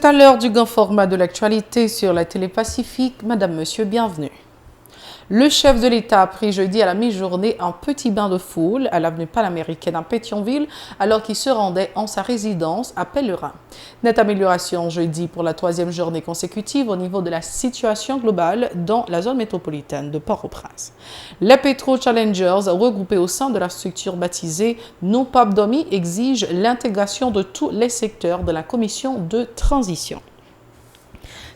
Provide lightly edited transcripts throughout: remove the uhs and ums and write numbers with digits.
C'est à l'heure du grand format de l'actualité sur la télé Pacifique. Madame, Monsieur, bienvenue. Le chef de l'État a pris jeudi à la mi-journée un petit bain de foule à l'avenue Panaméricaine à Pétionville alors qu'il se rendait en sa résidence à Pellerin. Nette amélioration jeudi pour la troisième journée consécutive au niveau de la situation globale dans la zone métropolitaine de Port-au-Prince. Les Petro Challengers regroupés au sein de la structure baptisée Non Pape Domi exigent l'intégration de tous les secteurs de la commission de transition.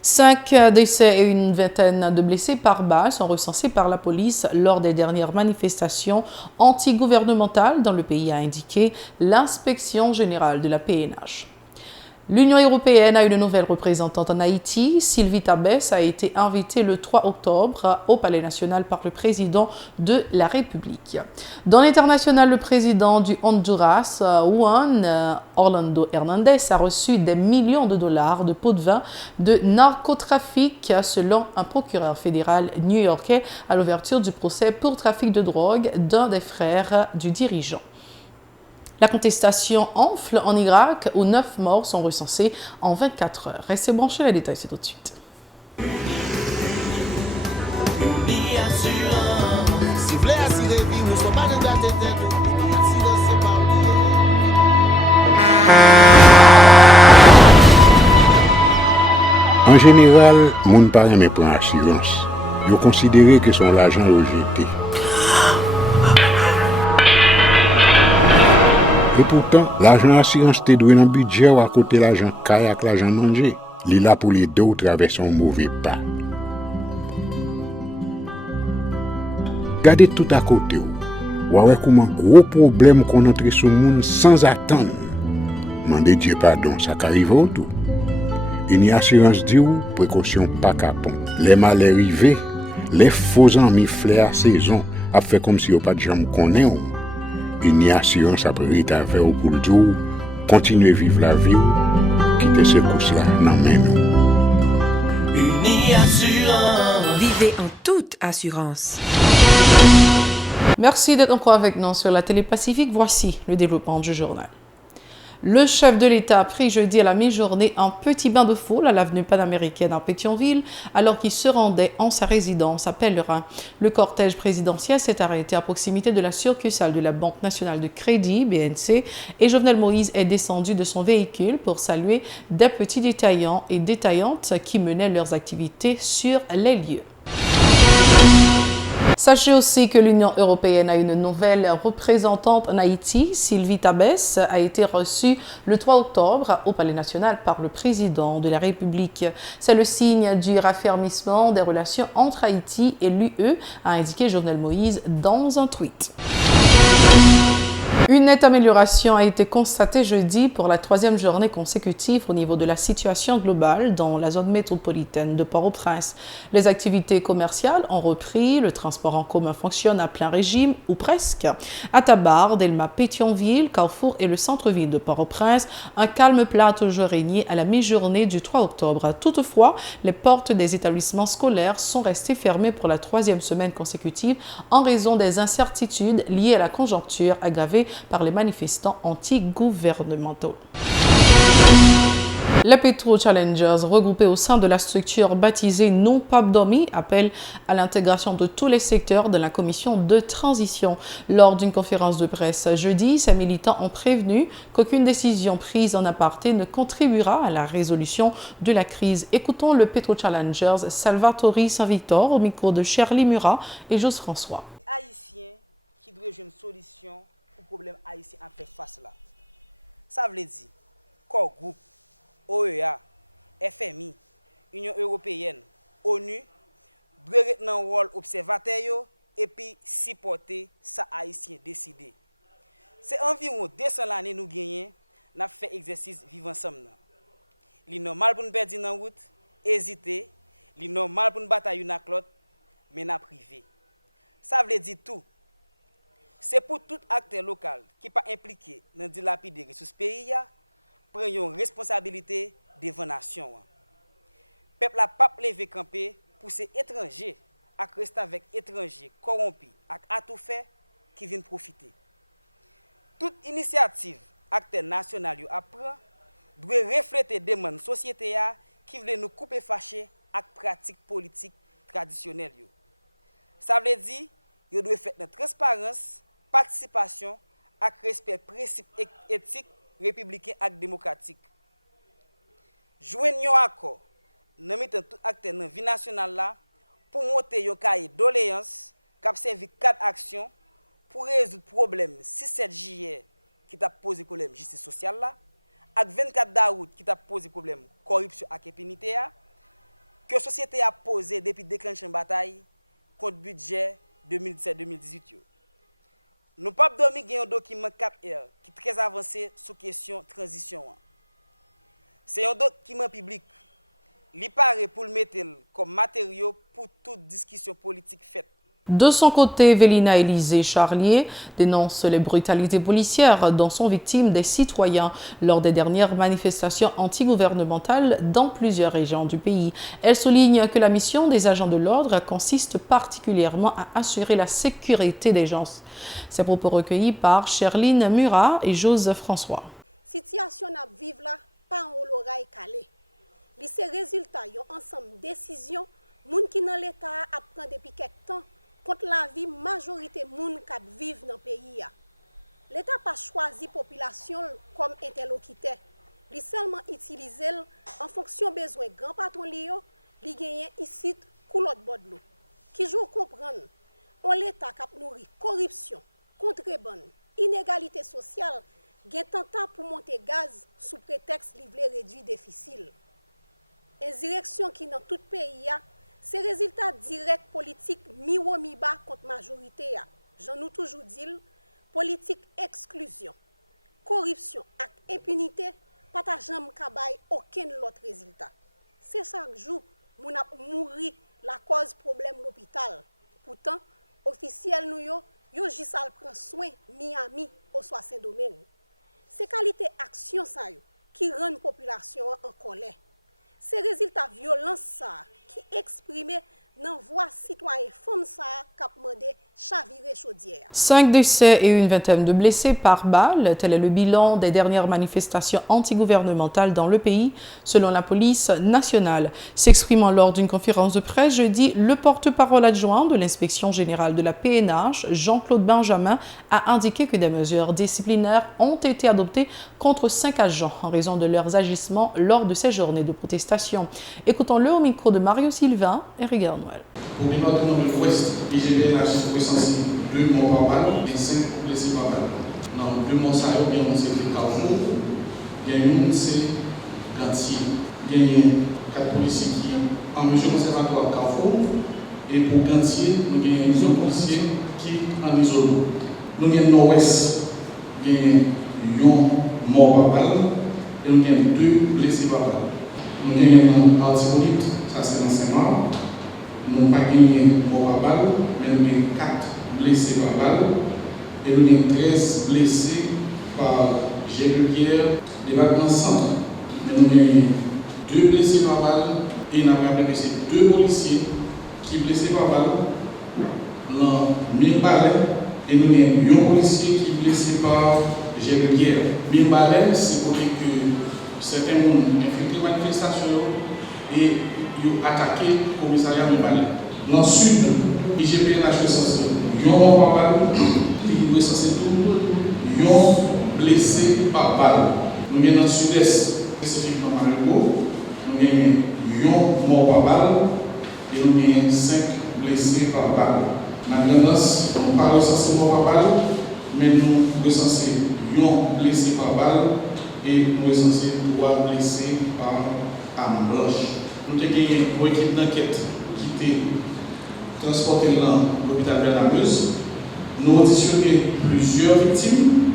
5 décès et une vingtaine de blessés par balle sont recensés par la police lors des dernières manifestations antigouvernementales dans le pays, a indiqué l'inspection générale de la PNH. L'Union européenne a une nouvelle représentante en Haïti. Sylvie Tabès a été invitée le 3 octobre au Palais national par le président de la République. Dans l'international, le président du Honduras, Juan Orlando Hernández, a reçu des millions de dollars de pots de vin de narcotrafic selon un procureur fédéral new-yorkais à l'ouverture du procès pour trafic de drogue d'un des frères du dirigeant. La contestation enfle en Irak où 9 morts sont recensés en 24 heures. Restez branchés, les détails c'est tout de suite. En général, moun pa reme pran assurance. Yo considéré que son l'argent rejeté. Et pourtant, l'argent assurance te doué dans budget ou à côté l'argent caille avec l'argent mangé. Li là pour les deux traverser un mauvais pas. Gardez tout à côté ou. Ouais comment gros problème qu'on entre sur monde sans attendre. Mandez Dieu pardon, ça qu'arrive au tout. Une assurance dit ou précaution pas capon. Les mal arrivés, les faux amis flair saison a fait comme si on pas de jambe connaît ou. Une assurance après ta faire pour le jour, continuer vivre la vie ou quitter ce course-là dans main nous. Uni Assurance. Vivez en toute assurance. Merci d'être encore avec nous sur la télé Pacifique. Voici le développement du journal. Le chef de l'État a pris jeudi à la mi-journée un petit bain de foule à l'avenue Panaméricaine à Pétionville alors qu'il se rendait en sa résidence à Pellerin. Le cortège présidentiel s'est arrêté à proximité de la succursale de la Banque nationale de crédit, BNC, et Jovenel Moïse est descendu de son véhicule pour saluer des petits détaillants et détaillantes qui menaient leurs activités sur les lieux. Sachez aussi que l'Union européenne a une nouvelle représentante en Haïti. Sylvie Tabès a été reçue le 3 octobre au Palais national par le président de la République. C'est le signe du raffermissement des relations entre Haïti et l'UE, a indiqué Jovenel Moïse dans un tweet. Une nette amélioration a été constatée jeudi pour la troisième journée consécutive au niveau de la situation globale dans la zone métropolitaine de Port-au-Prince. Les activités commerciales ont repris, le transport en commun fonctionne à plein régime ou presque. À Tabar, Delma, Pétionville, Carrefour et le centre-ville de Port-au-Prince, un calme plat a toujours régné à la mi-journée du 3 octobre. Toutefois, les portes des établissements scolaires sont restées fermées pour la troisième semaine consécutive en raison des incertitudes liées à la conjoncture aggravée par les manifestants anti-gouvernementaux. Les Petro Challengers, regroupés au sein de la structure baptisée Non Pape Domi, appellent à l'intégration de tous les secteurs de la commission de transition. Lors d'une conférence de presse jeudi, ces militants ont prévenu qu'aucune décision prise en aparté ne contribuera à la résolution de la crise. Écoutons le Petro Challengers Salvatore Saint-Victor au micro de Shirley Murat et Jose François. Haïtiens qui doivent une solution au problème haïtien à faire face là. Ça veut dire corps groupe OEA, FMI, Union européenne, ONU doit être dans un rôle observateur et puis supporter ça haïtien décider. C'est environ 200 années nous gagnons, n'a fait exercice vivre ensemble. Il est normal pour nous perdre dans route, hésiter, il est normal pour nous batailler une avec l'autre, mais n'a privé. Ça veut dire tout. C'est pour tout acteur local qui pas impliqué dans dilapider les ressources pays prendre une responsabilité devant la nation. Peuple n'a pas levé camper pour ces étrangers à rester avec étrangers corrompus à tout fait qui viennent profiter. Toute initiative acteur national apprend doit refléter des demandes société qui veulent nous couper fâcher avec pratique politique traditionnelle. Ça veut dire que doit faire une transparence, participation avec respect principe éthique républicain et démocratique. Joignons un accord, nous mettons tout acteur dans la vie nationale là pour monter un cahier de doléances qui a servi 4 actions pour résoudre le problème 6-7 juillet qui t'a posé problème justice sociale là, avec 24 d'août qui t'a posé problème corruption et impunité que la société a posé depuis déclenchement de bataille contre le budget 2017-2018. Nous pas dormir un document 4R qui est très avancé sur question de transition. C'est un document public. Il paraît pour le mettre comme matériau pour toute discussion politique faite. De son côté, Vélina Élisée Charlier dénonce les brutalités policières dont sont victimes des citoyens lors des dernières manifestations antigouvernementales dans plusieurs régions du pays. Elle souligne que la mission des agents de l'ordre consiste particulièrement à assurer la sécurité des gens. Ces propos recueillis par Cherline Murat et Joseph François. Situation n'a vive là, pas en l'oreille calé. Les résultats y ont ensemble décision, moun qui dans l'état apprend depuis quelque temps contre la vie majorité moun qui vivent dans le pays. L'État n'a pas choisi la population comme interlocuteur. Il seulement utilisé en fonction des besoins de grands patrons li gagne ici coulotte bodlo. Qui joue comprendre on l'État qui nourrit corruption, contrebande, inégalité sociale, gen tenta pour monter gaz sous prétexte livrer réduit déficit. Insurrection qui dans tout pays c'est résultat direct politique mi-haut mi-bas contre majorité. J'en ai toujours dit, politique exclusion, corruption et impunité, pas ta jambe kabay aucun autre résultat. C'est chaque jour nous a mourir la cause problème l'hôpital. Pourtant, officiel nous yo jisal prend soin Miami au Saint-Domingue. C'est qualité action ça yo qui rend la population en colère. C'est résultat violence ça qui exprime dans voix citoyen femme ça qui a demandé chavirer chaudière. 5 décès et une vingtaine de blessés par balle, tel est le bilan des dernières manifestations antigouvernementales dans le pays, selon la police nationale. S'exprimant lors d'une conférence de presse jeudi, le porte-parole adjoint de l'inspection générale de la PNH, Jean-Claude Benjamin, a indiqué que des mesures disciplinaires ont été adoptées contre 5 agents en raison de leurs agissements lors de ces journées de protestation. Écoutons-le au micro de Mario Sylvain et Rigueur Noël. Pour le département de l'Ouest, l'IGPN a recensé 2 morts par balle et 5 blessés par balle. Dans 2 morts, il y a un c'est Carrefour, il y a un c'est Gantier. Il y a 4 policiers qui sont en mesure conservatoire Carrefour et pour Gantier, nous avons un policier qui est en isolement. Nous avons Nord-Ouest, il y a un mort par balle et nous avons 2 blessés par balle. Nous avons un Artibonite, ça c'est dans Saint-Marc. Nous n'avons pas gagné mort par balle, mais nous avons 4 blessés par balle et nous avons 13 blessés par Gélubière, département centre. Mais nous avons 2 blessés par balle et nous avons appelé que c'est 2 policiers qui sont blessés par balle dans 1000 balais et nous avons 1 policier qui est blessé par Gélubière. 1000 balais, c'est pour dire que certains ont infiltré la manifestation et ils ont attaqué le commissariat de Balais. Dans le sud, l'IGPN a recensé un mort par balle, qui est recensé tout, un blessé par balle. Nous sommes dans le sud-est, spécifiquement Marigot, nous avons un mort par balle et nous avons 5 blessés par balle. Dans la tendance, on ne parle pas recensé mort par balle, mais nous recensons un blessé par balle et nous recensons 3 blessés par arme blanche. Nous avons gagné une équipe d'enquête qui était transportée dans l'hôpital Bernameuse. Nous avons auditionné plusieurs victimes.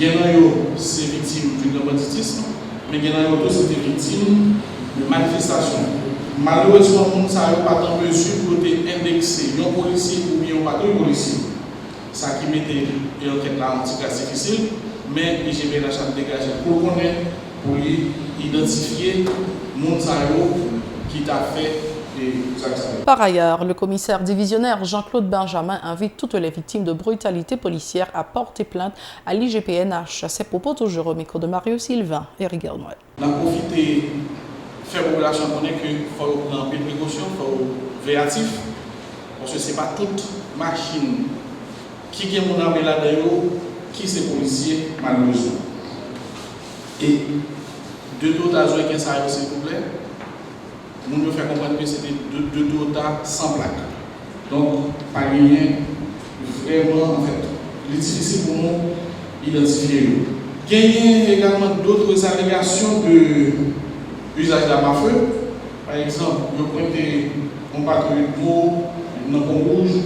Il y en a ces victimes du grand banditisme, mais il y en a d'autres des victimes de manifestations. Malheureusement, nous n'avons pas en mesure pour indexer un policier ou bien un patrouille policier. Ça qui mettait l'enquête là un petit cas difficile, mais l'IGPN a dégagé pour connaître, pour identifier les gens qui t'a fait Par ailleurs, le commissaire divisionnaire Jean-Claude Benjamin invite toutes les victimes de brutalité policière à porter plainte à l'IGPNH. Ces propos toujours au micro de Mario Sylvain et Rigueur Noël. On a profité faire la population connaître qu'il faut prendre des précautions, il faut être véatif, parce que ce n'est pas toute machine qui est mon armée là-dedans, qui c'est policier, malheureusement. Et deux dotations et 15 s'il vous plaît, nous devons faire comprendre que c'était deux dotations sans plaque. Donc, pas rien, vraiment, en fait, il est difficile pour nous d'identifier. Il y a également d'autres allégations d'usage d'armes à feu. Par exemple, vous pointez un patrouille d'eau, un pont rouge,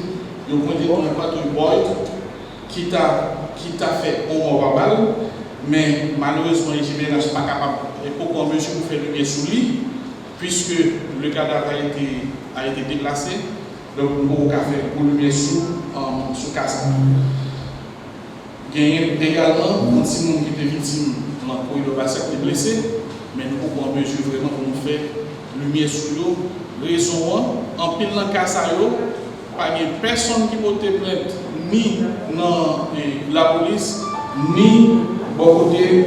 vous pointez un patrouille Boyd qui t'a fait un mort à balle, mais malheureusement, l'IGPNH n'est pas capable, et pourquoi monsieur vous fait le bien sous lit, puisque le cadavre a été déplacé, donc nous avons fait pour le bien sous casse. Il y a également 36 personnes qui étaient victimes dans le corridor bassin qui étaient blessés, mais nous pouvons mesure vraiment pour nous faire lumière sur l'eau. Raison en pile dans le cas, pas de personne qui porte plainte, ni dans la police, ni bon côté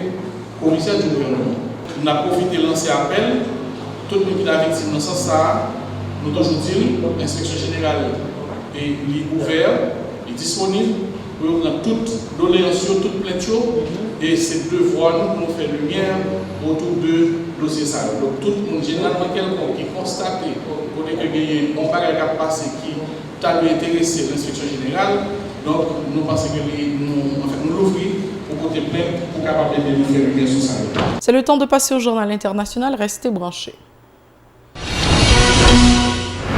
commissaire du gouvernement. Nous avons profité de lancer appel, tout le monde qui est victime dans ce sens, nous toujours dit, l'inspection générale est ouverte, est disponible. Pour prendre toute doléance, toute plainte, et c'est devoir nous pour faire lumière autour de dossier ça. Donc tout le monde, généralement quelqu'un qui constate qu'il y a un bagage qui a passé qui t'a intéressé l'inspection générale, donc nous pensons que nous l'ouvrons pour porter plainte pour capable de faire lumière sur ça. C'est le temps de passer au journal international, restez branchés.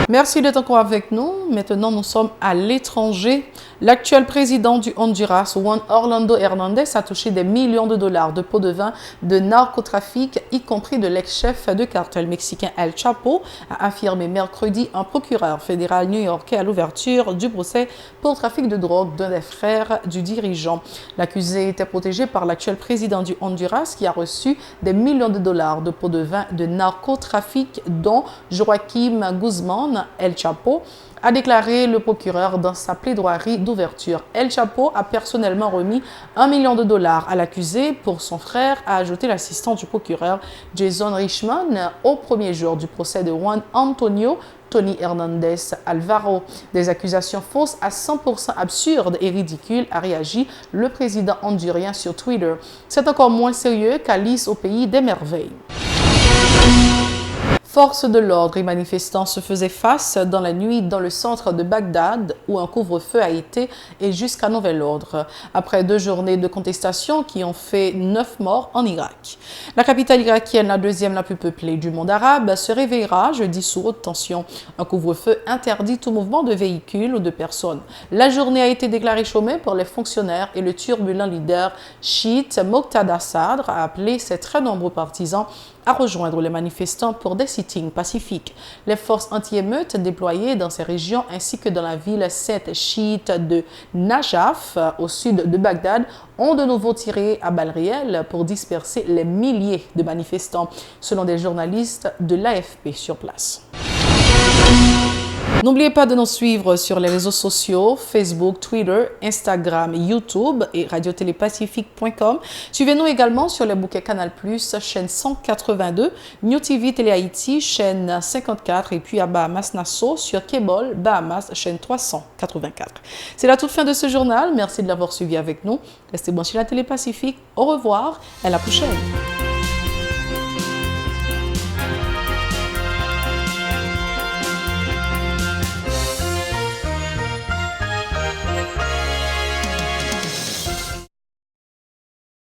Merci d'être encore avec nous. Maintenant, nous sommes à l'étranger. L'actuel président du Honduras, Juan Orlando Hernández, a touché des millions de dollars de pots de vin de narcotrafic, y compris de l'ex-chef de cartel mexicain El Chapo, a affirmé mercredi un procureur fédéral new-yorkais à l'ouverture du procès pour trafic de drogue d'un des frères du dirigeant. L'accusé était protégé par l'actuel président du Honduras qui a reçu des millions de dollars de pots de vin de narcotrafic, dont Joaquim Guzman, El Chapo, a déclaré le procureur dans sa plaidoirie d'ouverture. El Chapo a personnellement remis $1 million à l'accusé pour son frère, a ajouté l'assistant du procureur Jason Richman au premier jour du procès de Juan Antonio Tony Hernandez Alvaro. Des accusations fausses à 100% absurdes et ridicules, a réagi le président hondurien sur Twitter. C'est encore moins sérieux qu'Alice au pays des merveilles. Forces de l'ordre et manifestants se faisaient face dans la nuit dans le centre de Bagdad où un couvre-feu a été et jusqu'à nouvel ordre, après 2 journées de contestation qui ont fait 9 morts en Irak. La capitale irakienne, la deuxième la plus peuplée du monde arabe, se réveillera jeudi sous haute tension. Un couvre-feu interdit tout mouvement de véhicules ou de personnes. La journée a été déclarée chômée pour les fonctionnaires et le turbulent leader chiite Moqtada Sadr a appelé ses très nombreux partisans à rejoindre les manifestants pour des sittings pacifiques. Les forces anti-émeutes déployées dans ces régions ainsi que dans la ville sainte chiite de Najaf, au sud de Bagdad, ont de nouveau tiré à balles réelles pour disperser les milliers de manifestants, selon des journalistes de l'AFP sur place. N'oubliez pas de nous suivre sur les réseaux sociaux, Facebook, Twitter, Instagram, YouTube et radiotélépacifique.com. Suivez-nous également sur les bouquets Canal+, chaîne 182, New TV Télé Haïti, chaîne 54 et puis à Bahamas-Nassau sur Cable, Bahamas, chaîne 384. C'est la toute fin de ce journal. Merci de l'avoir suivi avec nous. Restez branchés à la Télé Pacifique. Au revoir et à la prochaine.